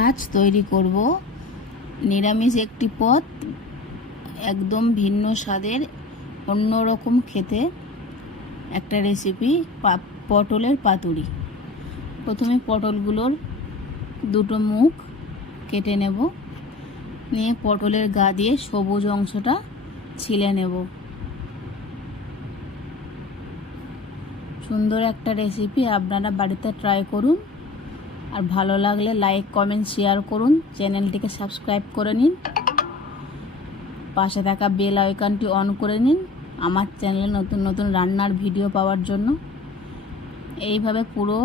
আজ তৈরি করব নিরামিষ একটি পদ, একদম ভিন্ন স্বাদের, অন্যরকম খেতে একটা রেসিপি, পটলের পাতুরি। প্রথমে পটলগুলোর দুটো মুখ কেটে নেব, নিয়ে পটলের গা দিয়ে সবুজ অংশটা ছিলে নেব। সুন্দর একটা রেসিপি, আপনারা বাড়িতে ট্রাই করুন। আর ভালো লাগলে লাইক, কমেন্ট, শেয়ার করুন। চ্যানেলটিকে সাবস্ক্রাইব করে নিন, পাশে থাকা বেল আইকনটি অন করে নিন আমার চ্যানেলে নতুন নতুন রান্নার ভিডিও পাওয়ার জন্য। এইভাবে পুরো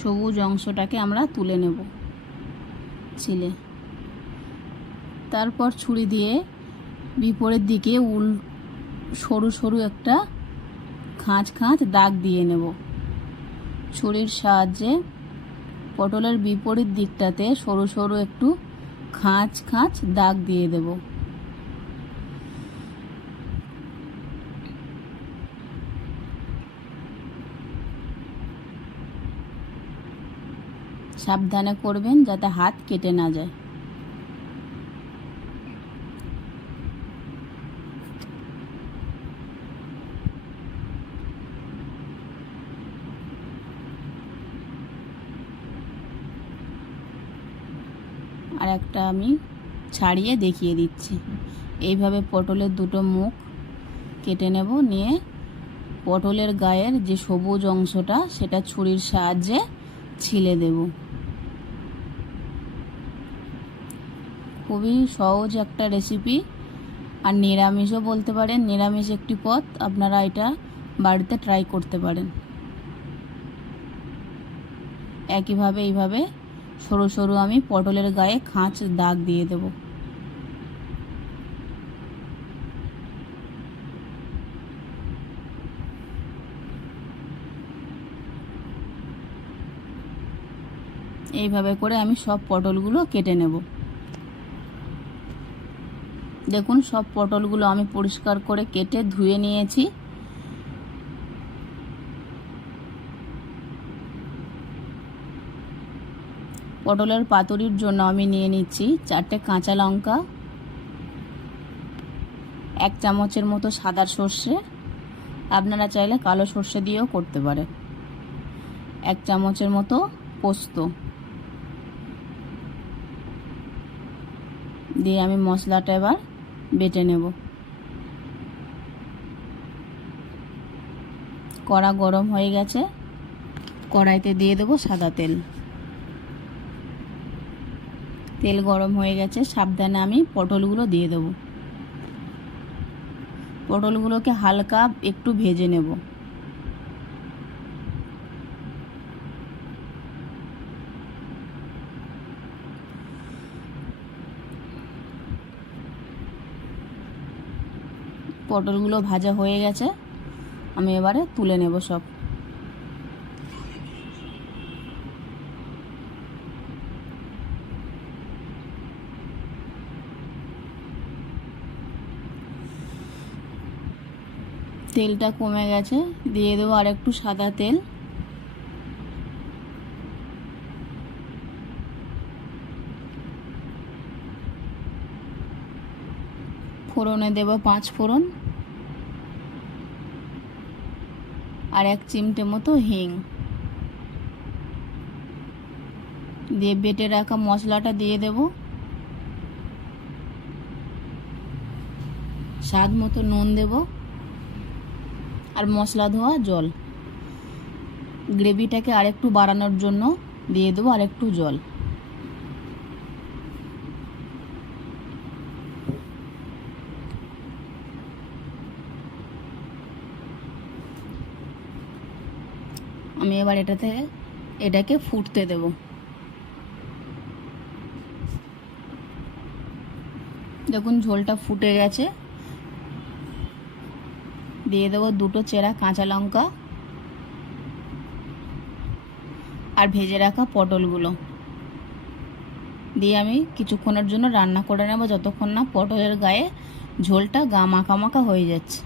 সবুজ অংশটাকে আমরা তুলে নেব ছিলে। তারপর ছুরি দিয়ে বিপরীত দিকে সরু সরু একটা খাঁজ খাঁজ দাগ দিয়ে নেব। ছুরির সাহায্যে পটলের বিপরীত দিকটাতে সরু সরু একটু খাঁজ খাঁজ দাগ দিয়ে দেব। সাবধানে করবেন যাতে হাত কেটে না যায়। আর একটা আমি ছাড়িয়ে দেখিয়ে দিচ্ছি। এইভাবে পটলের দুটো মুখ কেটে নেব, নিয়ে পটলের গায়ের যে সবুজ অংশটা সেটা ছুরির সাহায্যে ছিলে দেব। খুবই সহজ একটা রেসিপি, আর নিরামিষও বলতে পারেন, নিরামিষ একটি পদ। আপনারা এটা বাড়িতে ট্রাই করতে পারেন। একইভাবে এইভাবে সরু সরু আমি পটলের গায়ে খাঁজ দাগ দিয়ে দেব। এইভাবে করে আমি সব পটলগুলো কেটে নেব। দেখুন, সব পটলগুলো আমি পরিষ্কার করে কেটে ধুয়ে নিয়েছি। পটলের পাতুরির জন্য আমি নিয়ে নিচ্ছি 4টে কাঁচা লঙ্কা, 1 চামচের মতো সাদা সর্ষে, আপনারা চাইলে কালো সর্ষে দিয়েও করতে পারেন, 1 চামচের মতো পোস্ত দিয়ে আমি মশলাটা এবার বেটে নেব। কড়া গরম হয়ে গেছে, কড়াইতে দিয়ে দেব সাদা তেল। তেল গরম হয়ে গেছে, সাবধানে আমি পটলগুলো দিয়ে দেব। পটলগুলোকে হালকা একটু ভেজে নেব। পটলগুলো ভাজা হয়ে গেছে, আমি এবারে তুলে নেব সব। তেলটা কমে গেছে, দিয়ে দেবো আর একটু সাদা তেল। ফোড়নে দেব 5 ফোড়ন আর 1 চিমটে মতো হিং দিয়ে বেটে রাখা মশলাটা দিয়ে দেব। স্বাদ মতো নুন দেব আর মশলা ধোয়া জল। গ্রেভিটাকে আরেকটু বাড়ানোর জন্য দিয়ে দেবো আরেকটু জল। আমি এবার এটাকে ফুটতে দেব। দেখুন, ঝোলটা ফুটে গেছে, দিয়ে দেবো 2টো চেরা কাঁচা লঙ্কা আর ভেজে রাখা পটলগুলো দিয়ে আমি কিছুক্ষণের জন্য রান্না করে নেব, যতক্ষণ না পটলের গায়ে ঝোলটা গা মাখা মাখা হয়ে যাচ্ছে।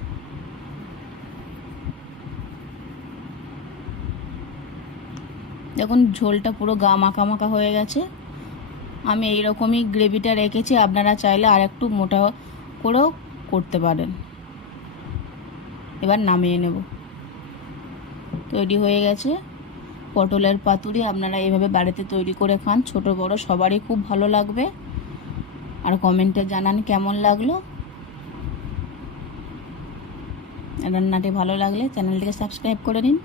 দেখুন, ঝোলটা পুরো গা মাখা মাখা হয়ে গেছে। আমি এইরকমই গ্রেভিটা রেখেছি, আপনারা চাইলে আর একটু মোটা করেও করতে পারেন। এবার নামিয়ে নেব। তৈরি হয়ে গেছে পটলের পাতুরি। আপনারা এভাবে বাড়িতে তৈরি করে খান, ছোট বড় সবারই খুব ভালো লাগবে। আর কমেন্টে জানান কেমন লাগলো। রান্নাটি ভালো লাগলে চ্যানেলটিকে সাবস্ক্রাইব করে নিন।